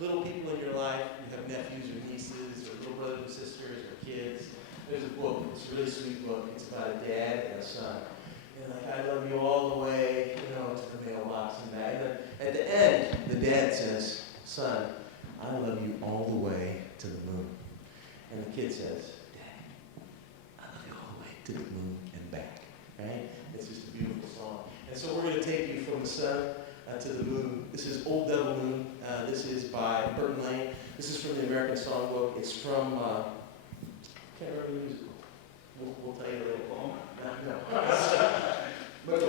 little people in your life, you have nephews or nieces or little brothers and sisters or kids, there's a book. It's a really sweet book. It's about a dad and a son. And like, I love you all the way, to the mailbox and back. And then at the end, the dad says, son, I love you all the way to the moon. And the kid says, Dad, I love you all the way to the moon and back. Right? It's just a beautiful song. And so we're going to take you from the sun to the moon. This is Old Devil Moon. This is by Burton Lane. This is from the American Songbook. It's from, I can't remember the musical. We'll tell you later. No. But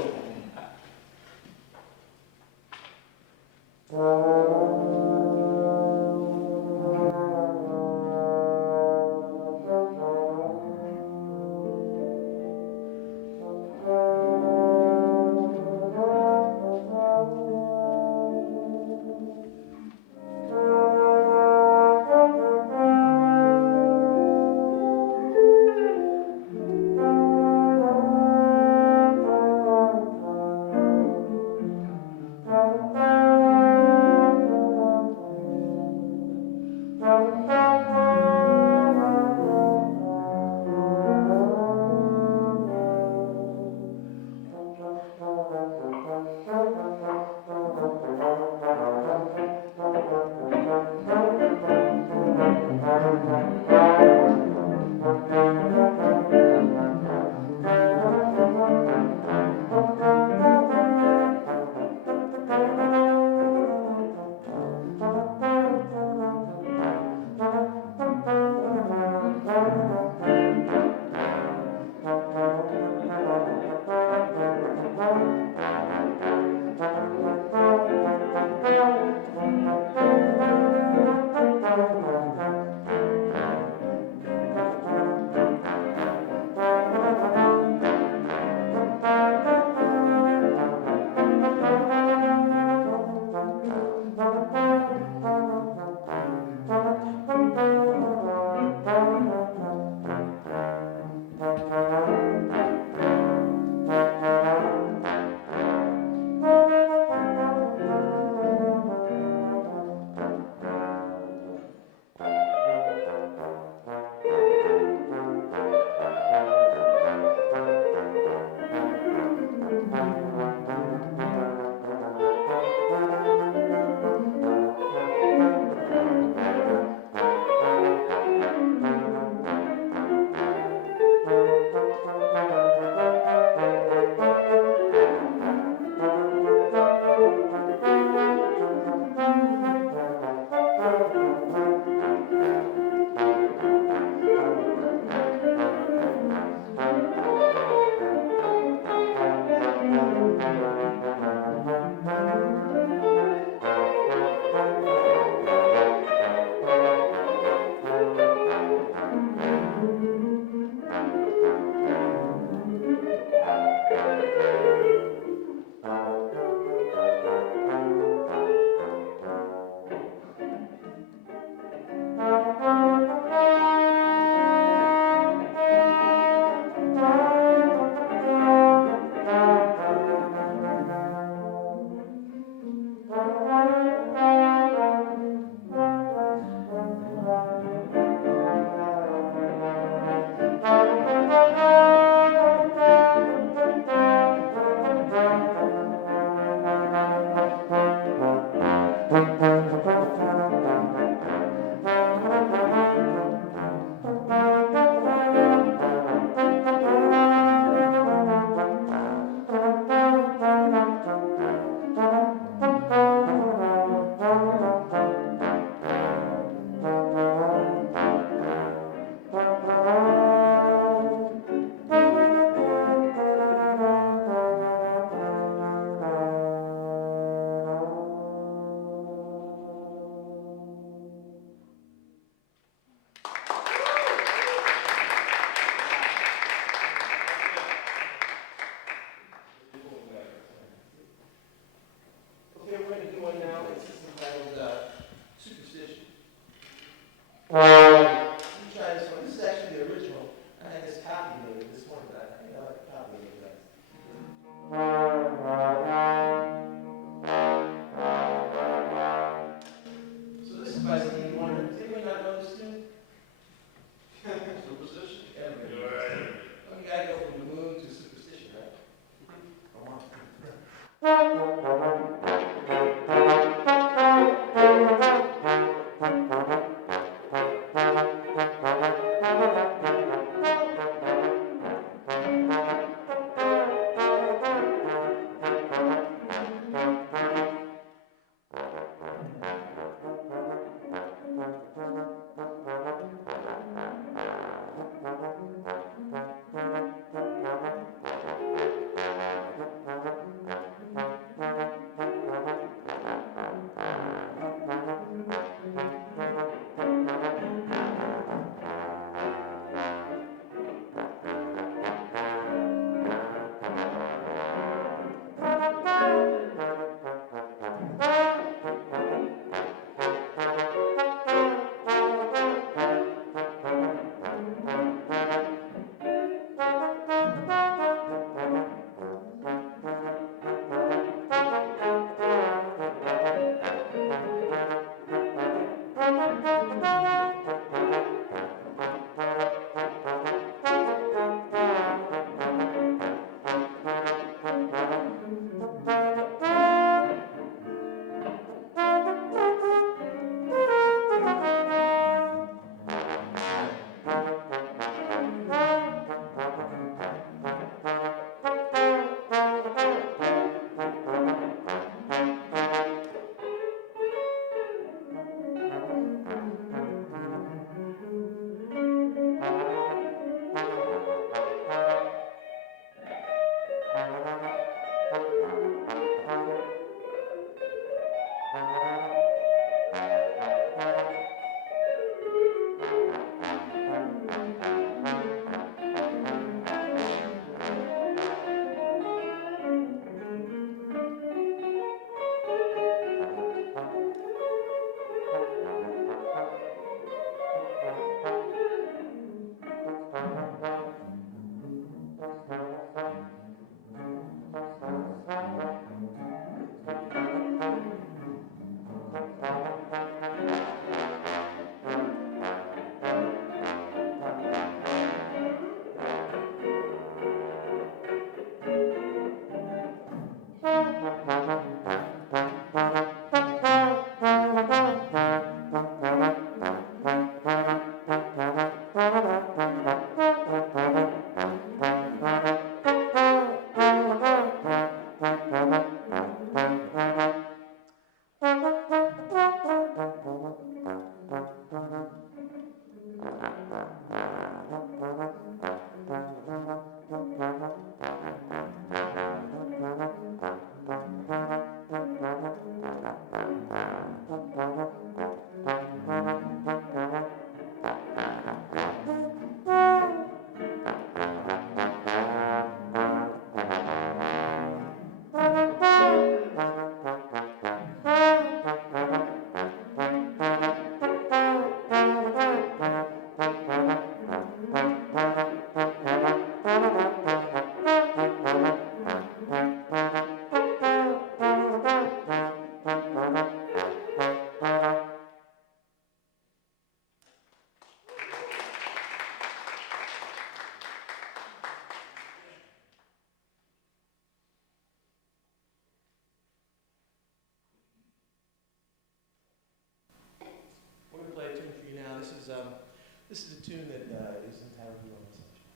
This is a tune that is entitled "You Are My Sunshine."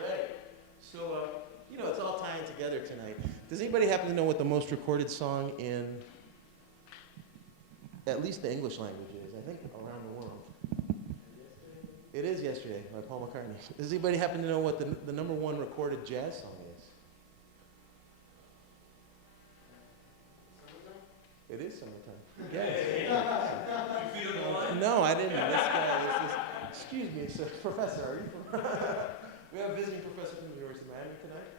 Right. So, it's all tying together tonight. Does anybody happen to know what the most recorded song in at least the English language is? I think around the world. It is Yesterday by Paul McCartney. Does anybody happen to know what the number one recorded jazz song is? It is Summertime. Yes. You feel the line? No, I didn't. This guy is excuse me, sir. Professor, are you from? We have a visiting professor from the University of Miami tonight.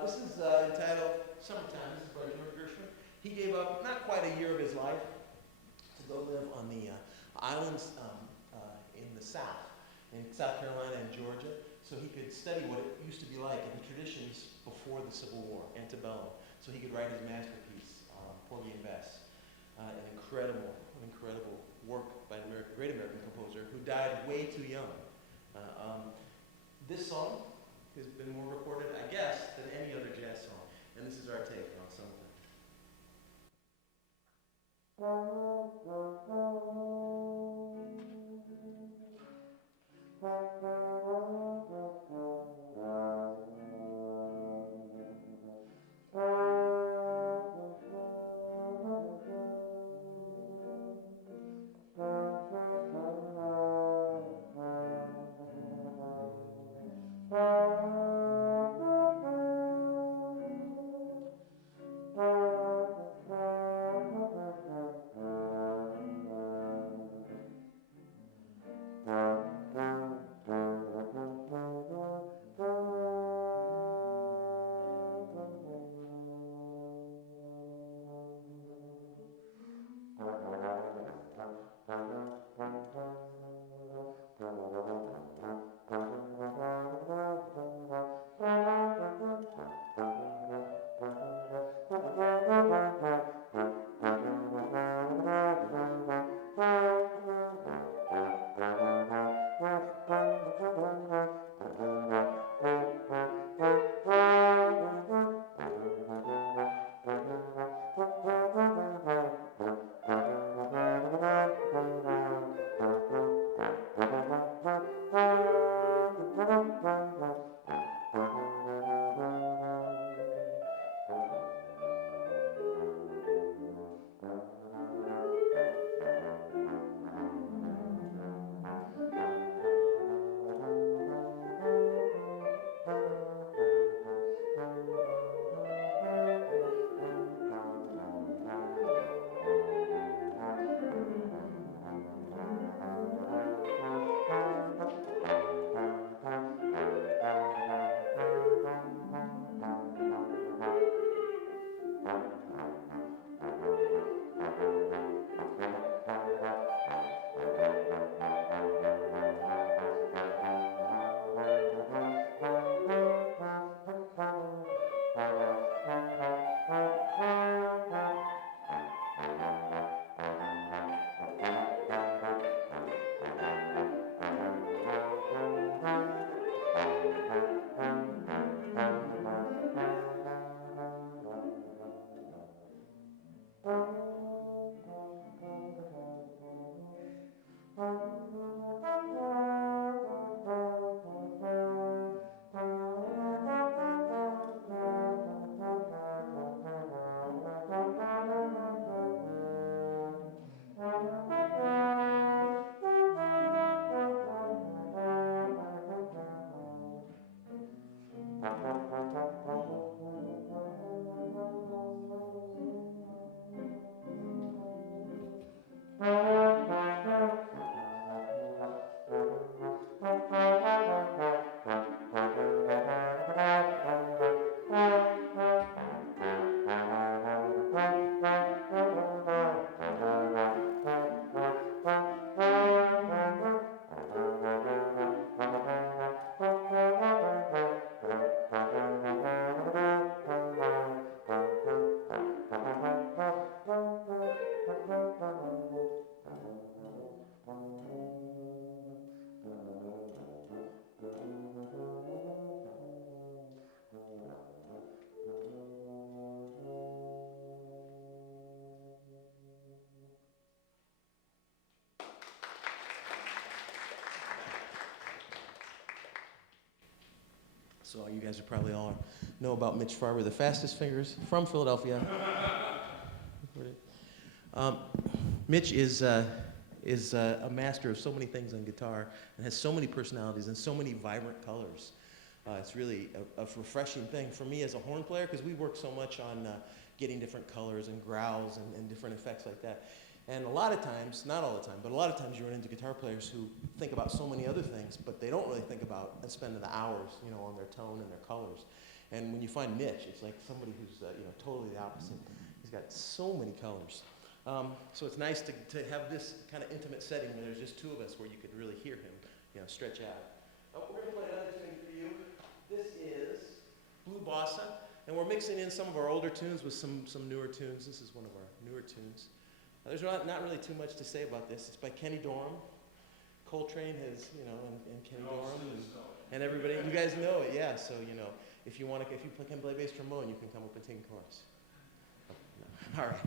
This is entitled Summertime. This is by George Gershwin. He gave up not quite a year of his life to go live on the islands in the South, in South Carolina and Georgia, so he could study what it used to be like in the traditions before the Civil War, antebellum, so he could write his masterpiece, Porgy and Bess. An incredible work by a great American composer who died way too young. This song has been more recorded, I guess, than any other jazz song, and this is our take on Summertime. So you guys are probably all know about Mitch Farber, the fastest fingers from Philadelphia. um, Mitch is a master of so many things on guitar and has so many personalities and so many vibrant colors. It's really a refreshing thing for me as a horn player because we work so much on getting different colors and growls and different effects like that. And a lot of times, not all the time, but a lot of times you run into guitar players who think about so many other things, but they don't really think about and spend the hours, on their tone and their colors. And when you find Mitch, it's like somebody who's, totally the opposite. He's got so many colors. So it's nice to have this kind of intimate setting where there's just two of us where you could really hear him, stretch out. We're going to play another tune for you. This is Blue Bossa, and we're mixing in some of our older tunes with some newer tunes. This is one of our newer tunes. There's not really too much to say about this. It's by Kenny Dorham. Coltrane has, and Kenny Dorham and everybody. You guys know it, yeah. So, if you can play bass trombone, you can come up and sing chorus. No. All right.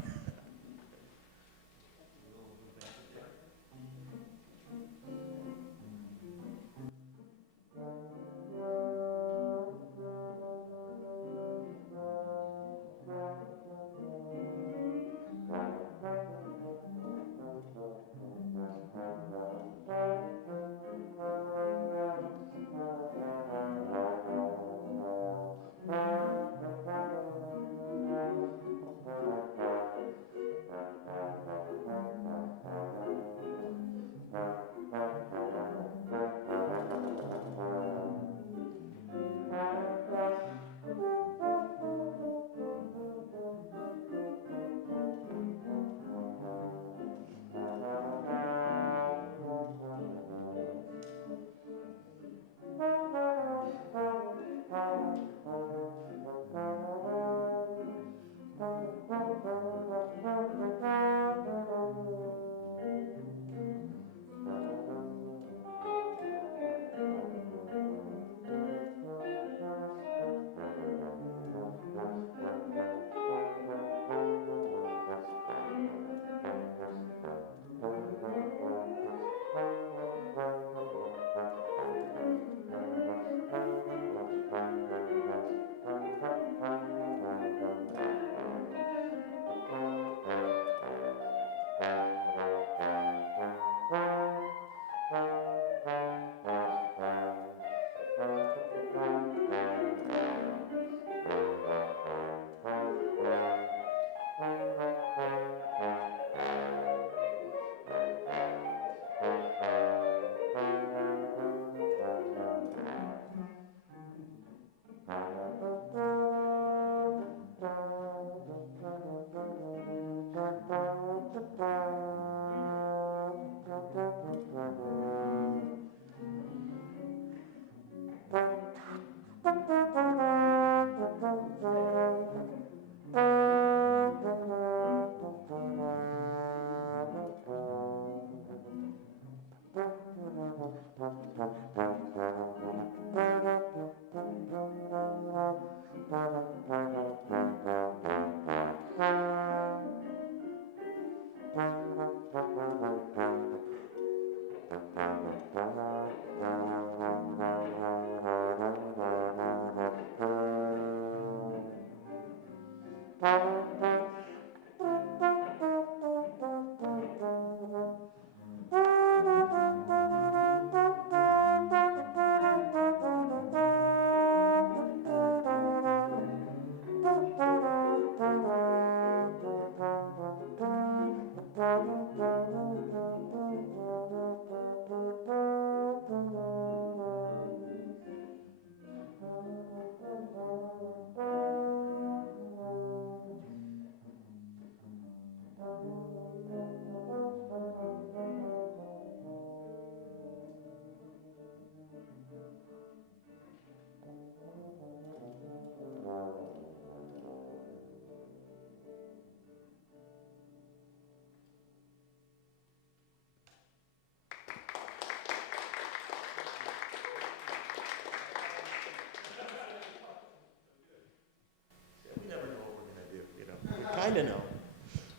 kind of know.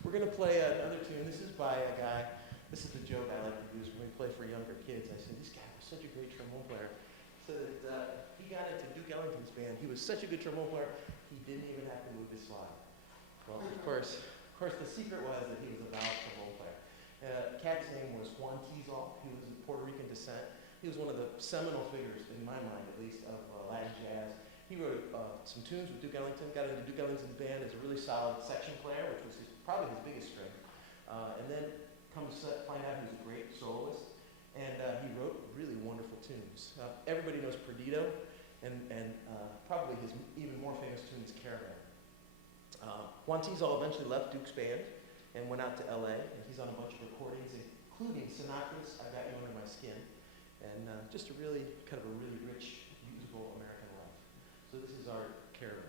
We're going to play another tune. This is by a guy. This is the joke I like to use when we play for younger kids. I said, this guy was such a great trombone player. So that he got into Duke Ellington's band. He was such a good trombone player, he didn't even have to move his slide. Well, of course, the secret was that he was a valid trombone player. Cat's name was Juan Tizol. He was of Puerto Rican descent. He was one of the seminal figures, in my mind at least, of Latin jazz. He wrote some tunes with Duke Ellington, got into Duke Ellington's band as a really solid section player, which was probably his biggest strength. And then come to find out he was a great soloist. And he wrote really wonderful tunes. Everybody knows Perdido, and probably his even more famous tune is Caravan. Juan Tizol eventually left Duke's band and went out to LA, and he's on a bunch of recordings, including Sinatra's I Got You Under My Skin, and just a really rich, usable American life. So this is our Caravan.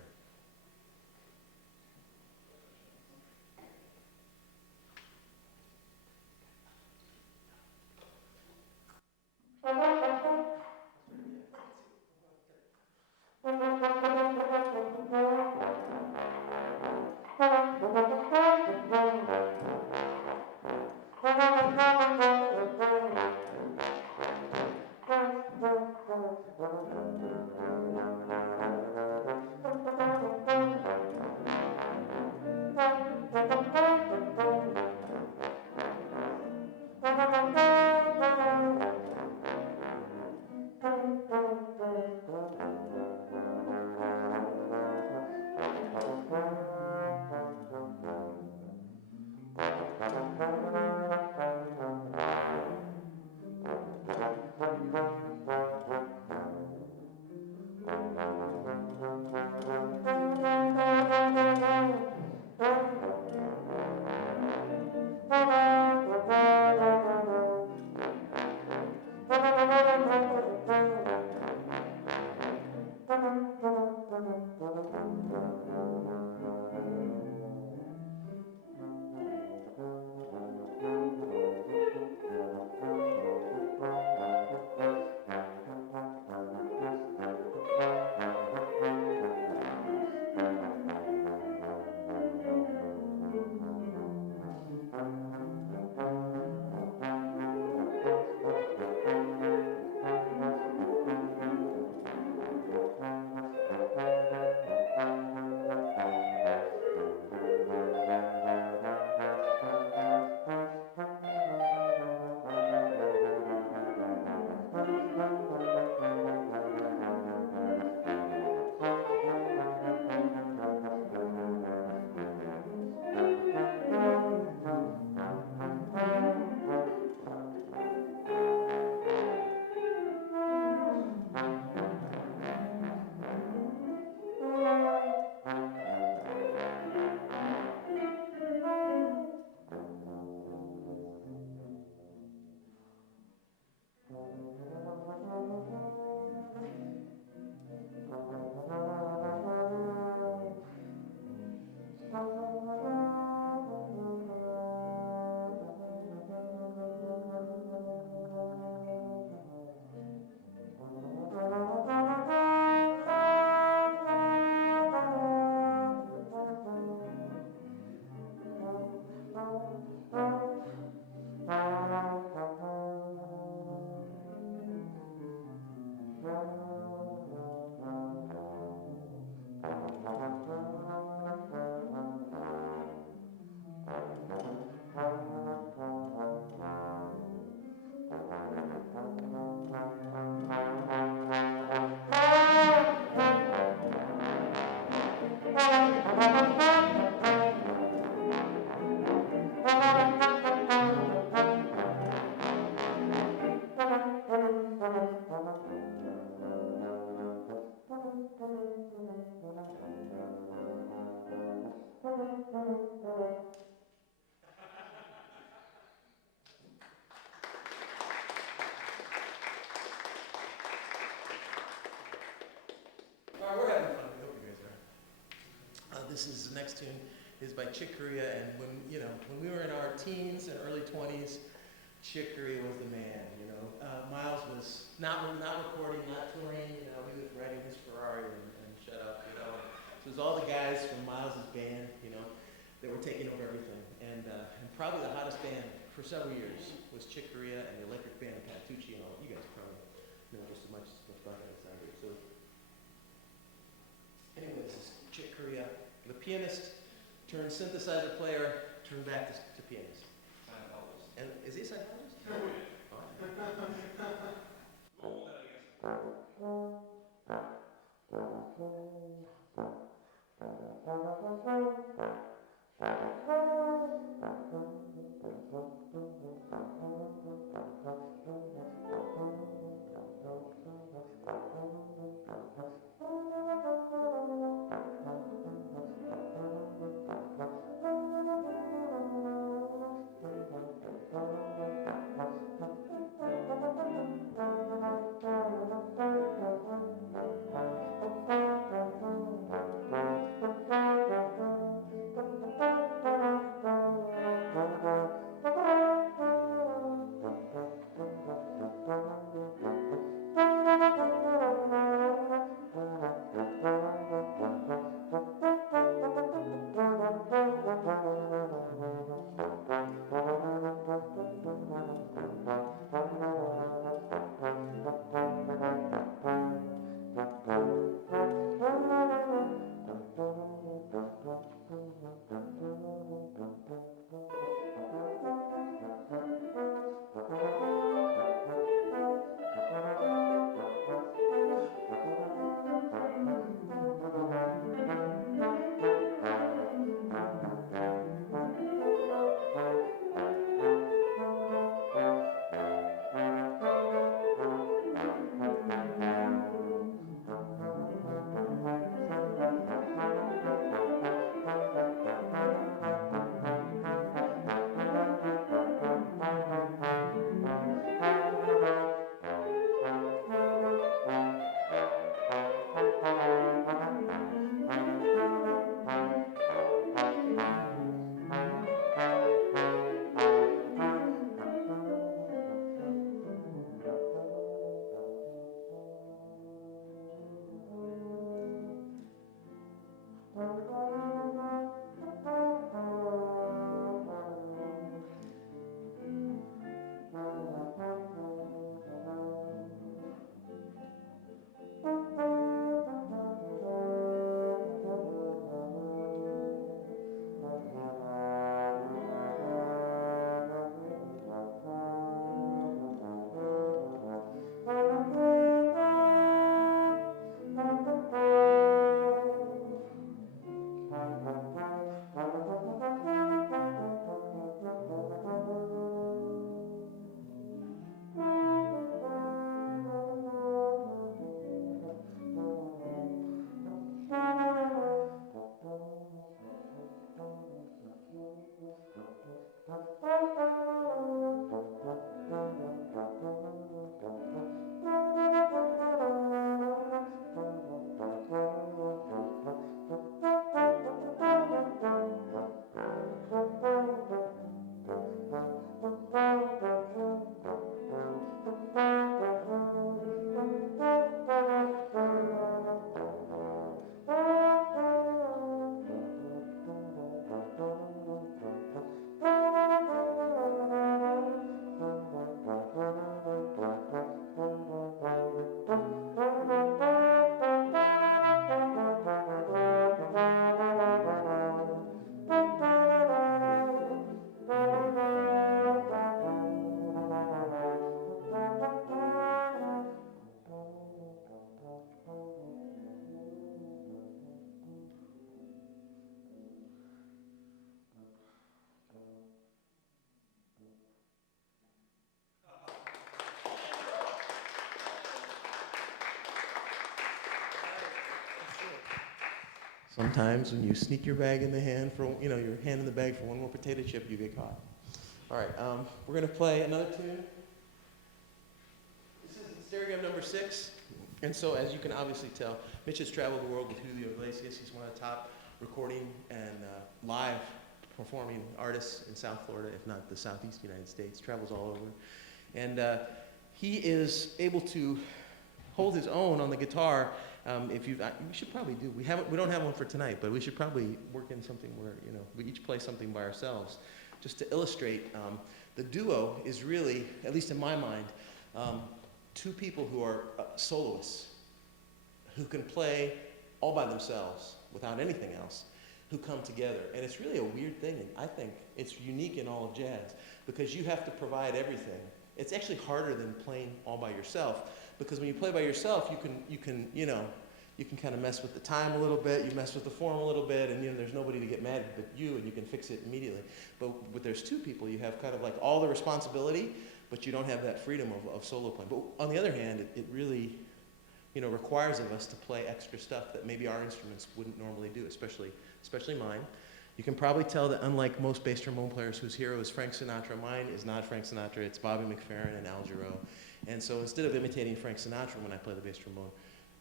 This is the next tune is by Chick Corea, and when we were in our teens and early 20s, Chick Corea was the man. Miles was not recording, not touring. He was riding his Ferrari and shut up. So it was all the guys from Miles's band. that were taking over everything. And probably the hottest band for several years was Chick Corea and the Electric Band of Patucci and all. You guys probably know just as much about that as I do. So anyway, this is Chick Corea, the pianist turned synthesizer player, turned back to pianist. And is he a psychologist? No, he is. Sometimes when you sneak your bag in the hand for, your hand in the bag for one more potato chip, you get caught. All right, we're going to play another tune. This is Stereogam number 6. And so, as you can obviously tell, Mitch has traveled the world with Julio Iglesias. He's one of the top recording and live performing artists in South Florida, if not the Southeast United States. Travels all over. And he is able to hold his own on the guitar. If you, we should probably do. We don't have one for tonight, but we should probably work in something where we each play something by ourselves, just to illustrate. The duo is really, at least in my mind, two people who are soloists, who can play all by themselves without anything else, who come together. And it's really a weird thing, and I think it's unique in all of jazz, because you have to provide everything. It's actually harder than playing all by yourself, because when you play by yourself, you can kind of mess with the time a little bit, you mess with the form a little bit, and there's nobody to get mad at but you, and you can fix it immediately. But when there's two people, you have kind of like all the responsibility, but you don't have that freedom of solo playing. But on the other hand, it really requires of us to play extra stuff that maybe our instruments wouldn't normally do, especially mine. You can probably tell that unlike most bass trombone players whose hero is Frank Sinatra, mine is not Frank Sinatra, it's Bobby McFerrin and Al Jarreau. And so instead of imitating Frank Sinatra when I play the bass trombone,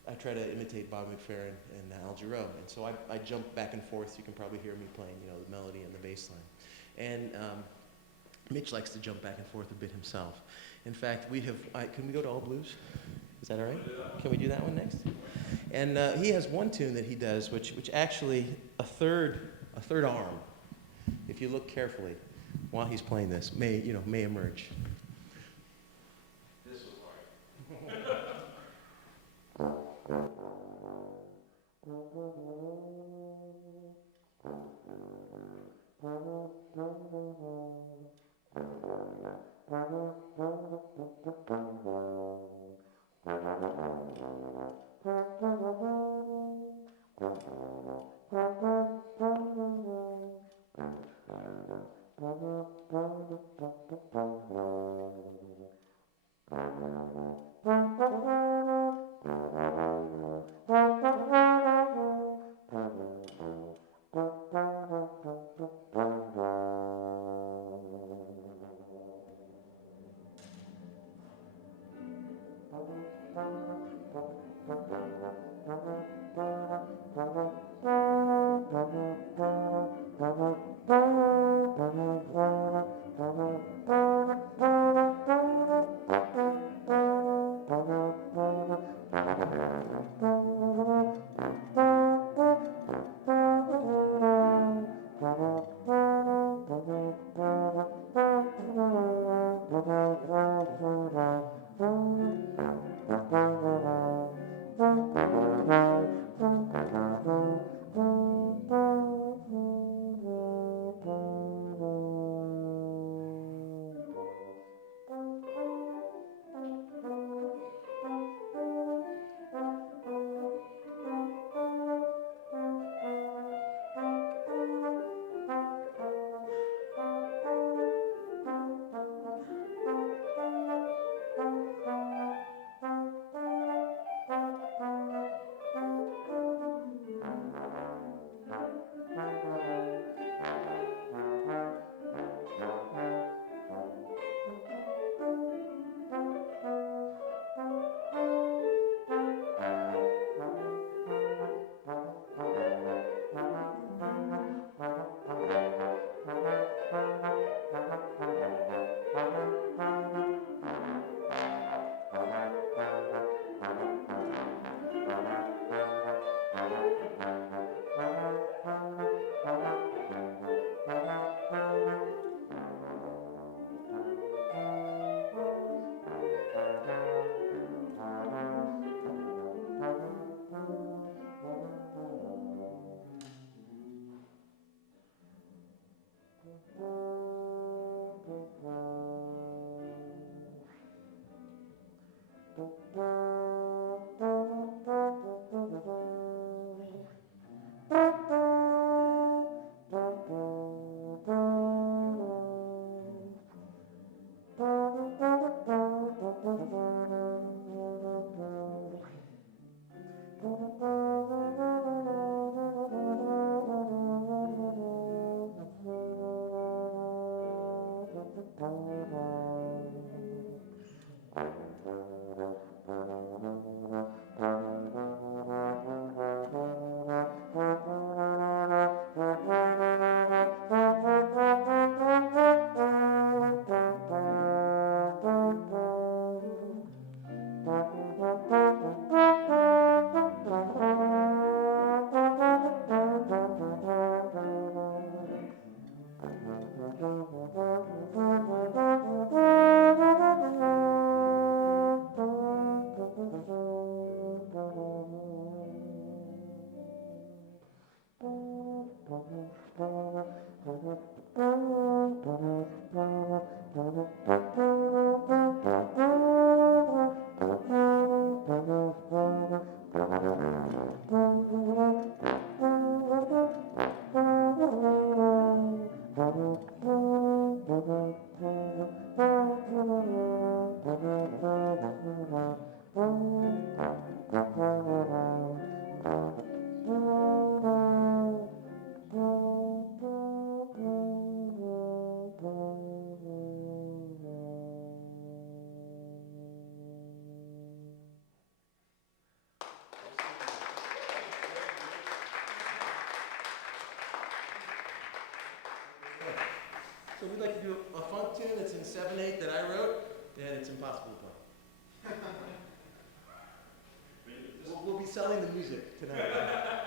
I try to imitate Bobby McFerrin and Al Jarreau. And so I jump back and forth. You can probably hear me playing the melody and the bass line. And Mitch likes to jump back and forth a bit himself. In fact, can we go to All Blues? Is that all right? Can we do that one next? And he has one tune that he does, which actually a third arm, if you look carefully while he's playing this, may emerge. This was hard. So we'd like to do a funk tune that's in 7/8 that I wrote, and it's impossible to play. We'll be selling the music tonight.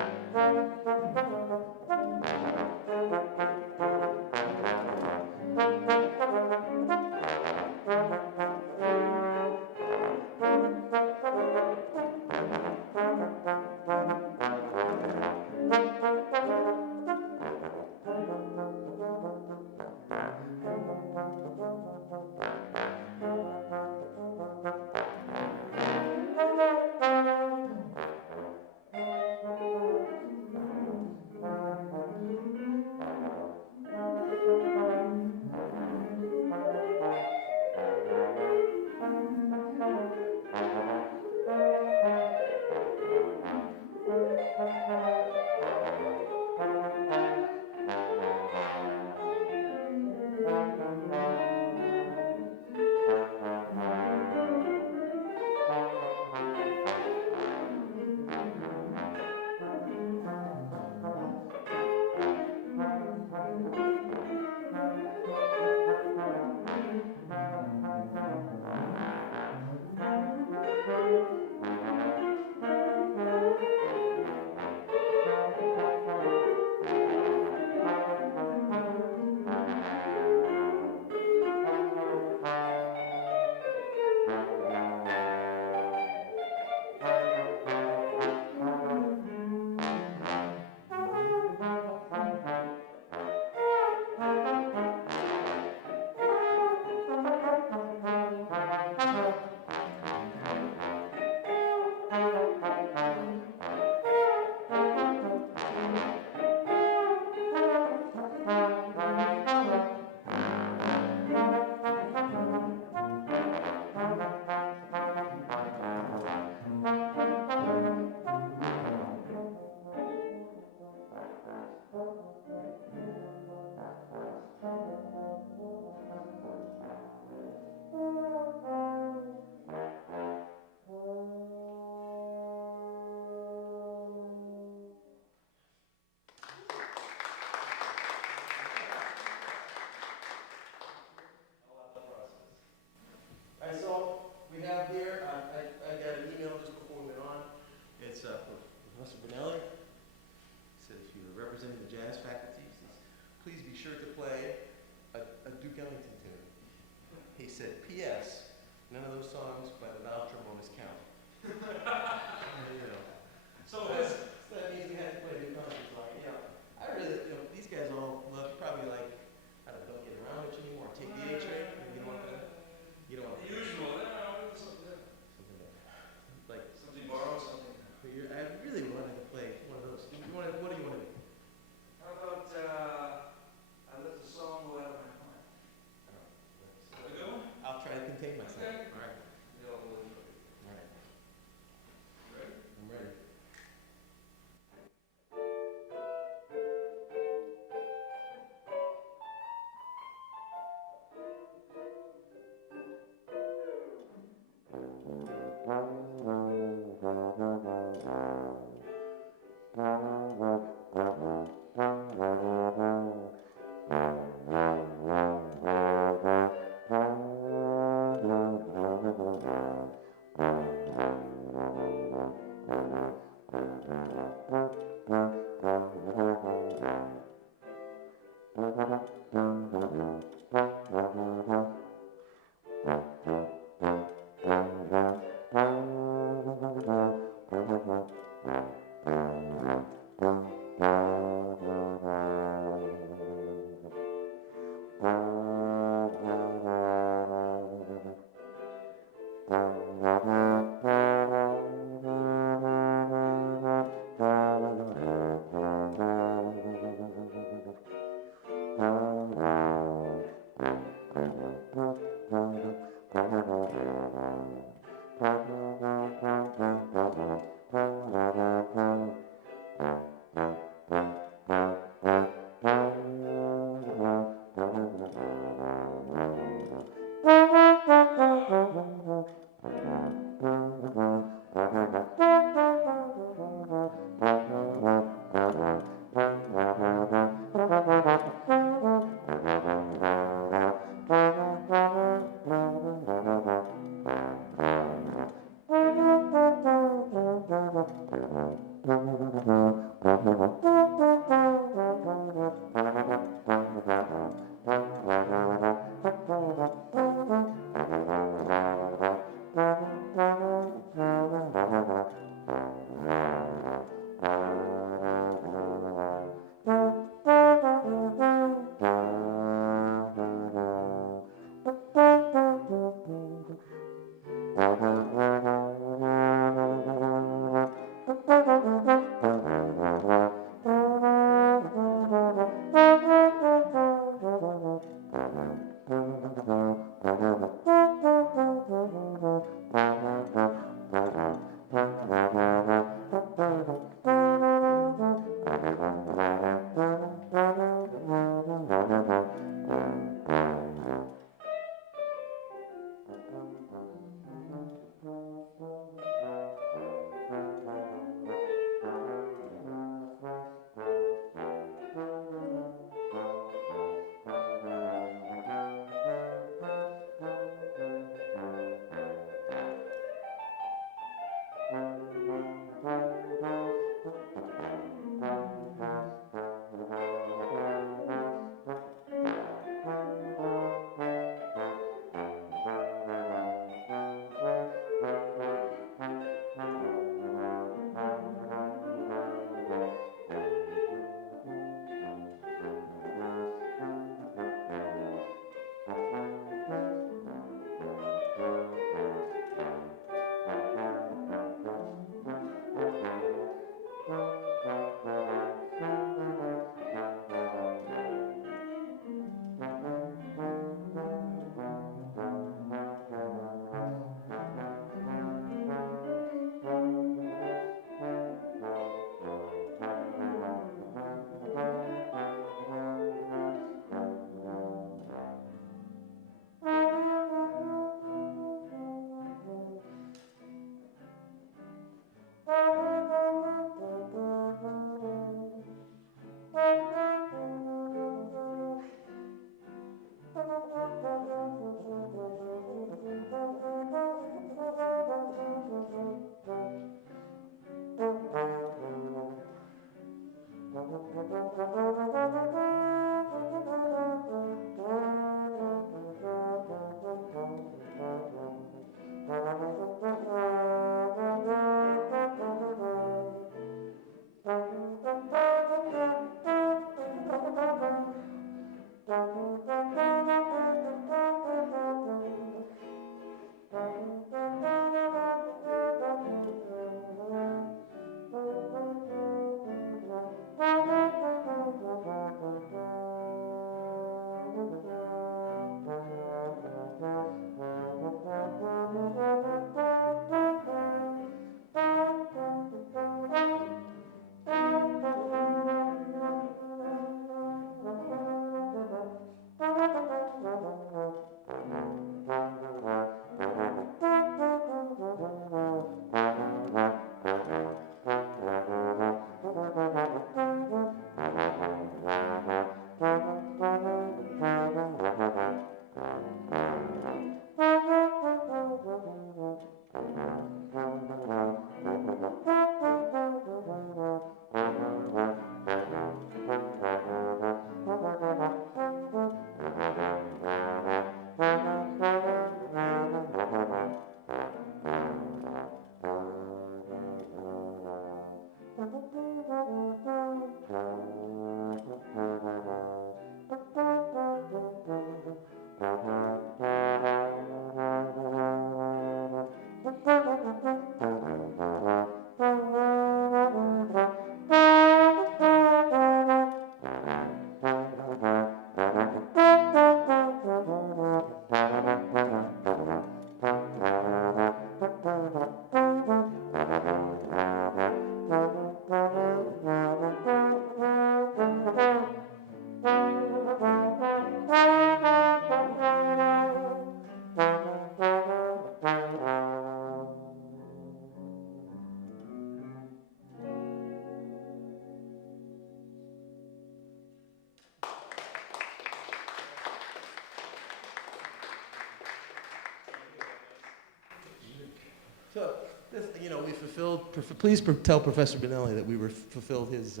So, this, we fulfilled, please tell Professor Benelli that we fulfilled his,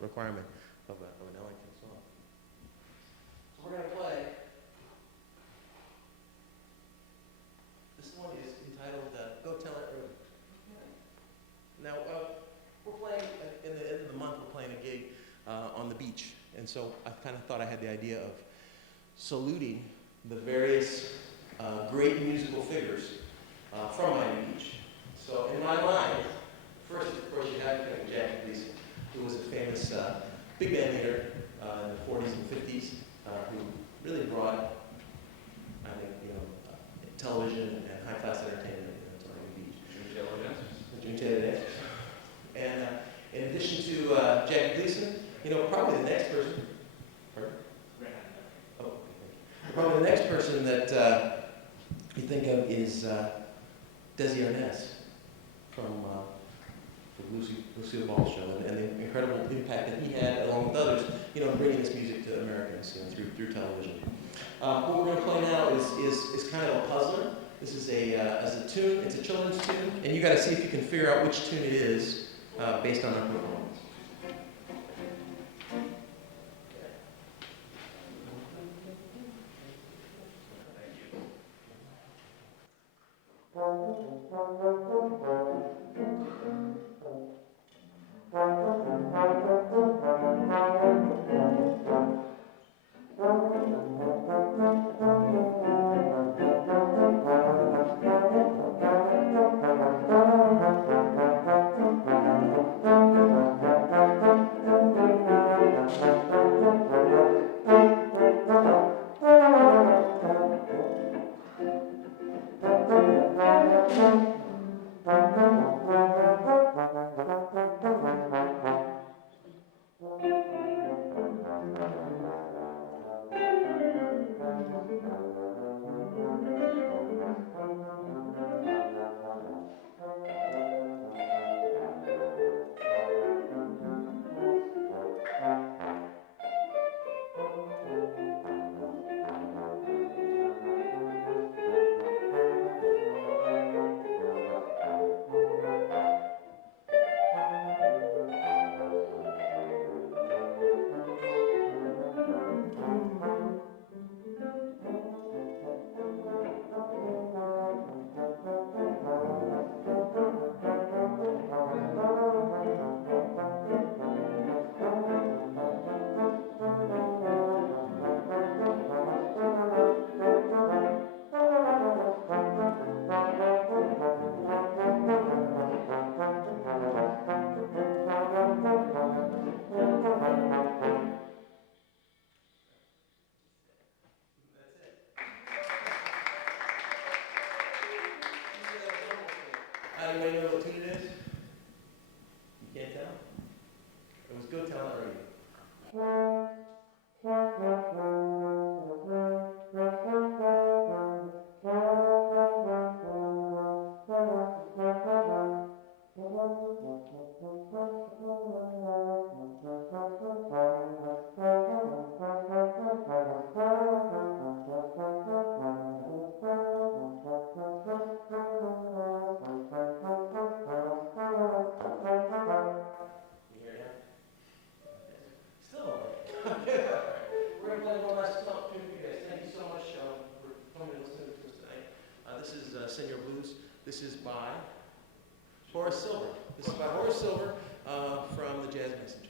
requirement of an Ellington song. So we're going to play. This one is entitled Go Tell It Early. Now, we're playing, in the end of the month, we're playing a gig on the beach. And so I kind of thought I had the idea of saluting the various great musical figures from Miami Beach. So in my mind, first, of course, you have to think of Jackie Gleason, who was a famous big band leader in the 40s and 50s, who really brought, I think, television and high-class entertainment to Miami Beach. June Taylor Dancers. And in addition to Jackie Gleason, probably the next person. Pardon? Oh, okay. Probably the next person that you think of is Desi Arnaz from the Lucille Ball Show, and the incredible impact that he had, along with others, bringing this music to Americans through television. What we're going to play now is kind of a puzzler. This is a tune. It's a children's tune, and you got to see if you can figure out which tune it is based on our performance. This is by Horace Silver. This is by Horace Silver from the Jazz Messengers.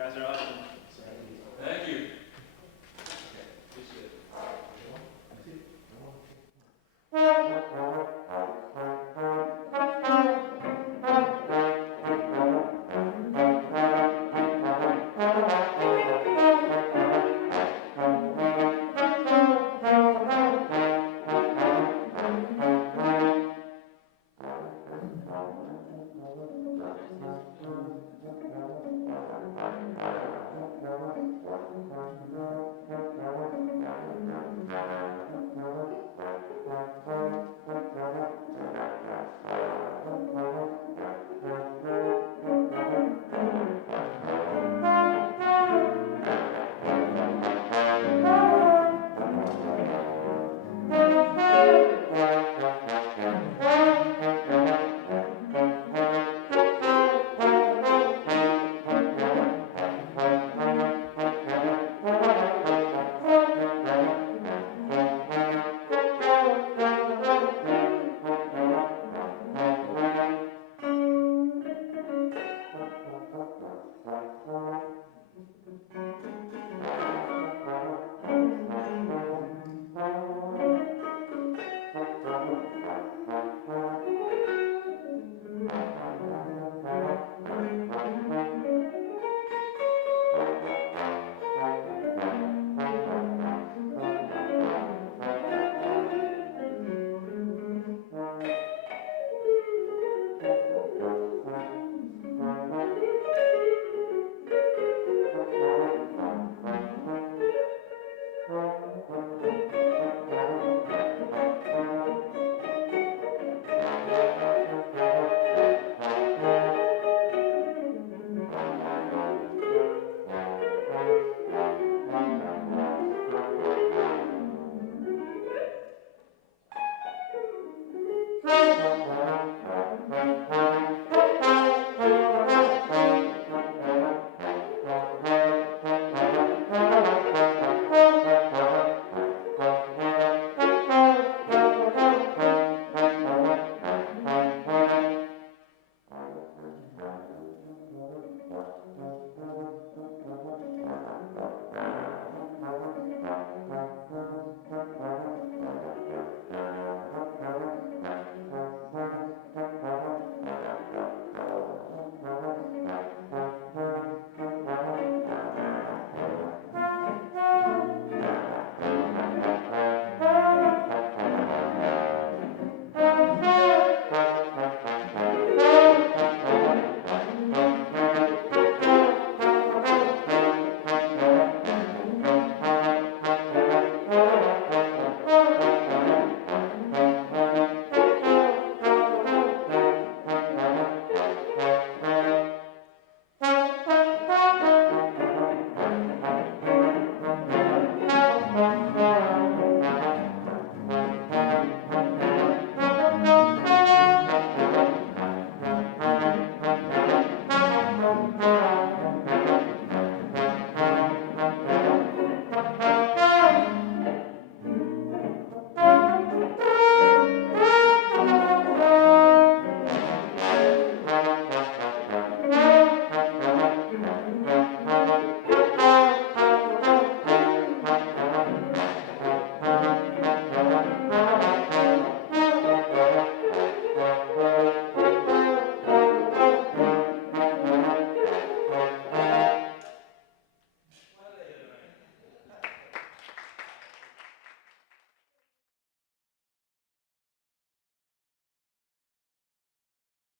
guys are up.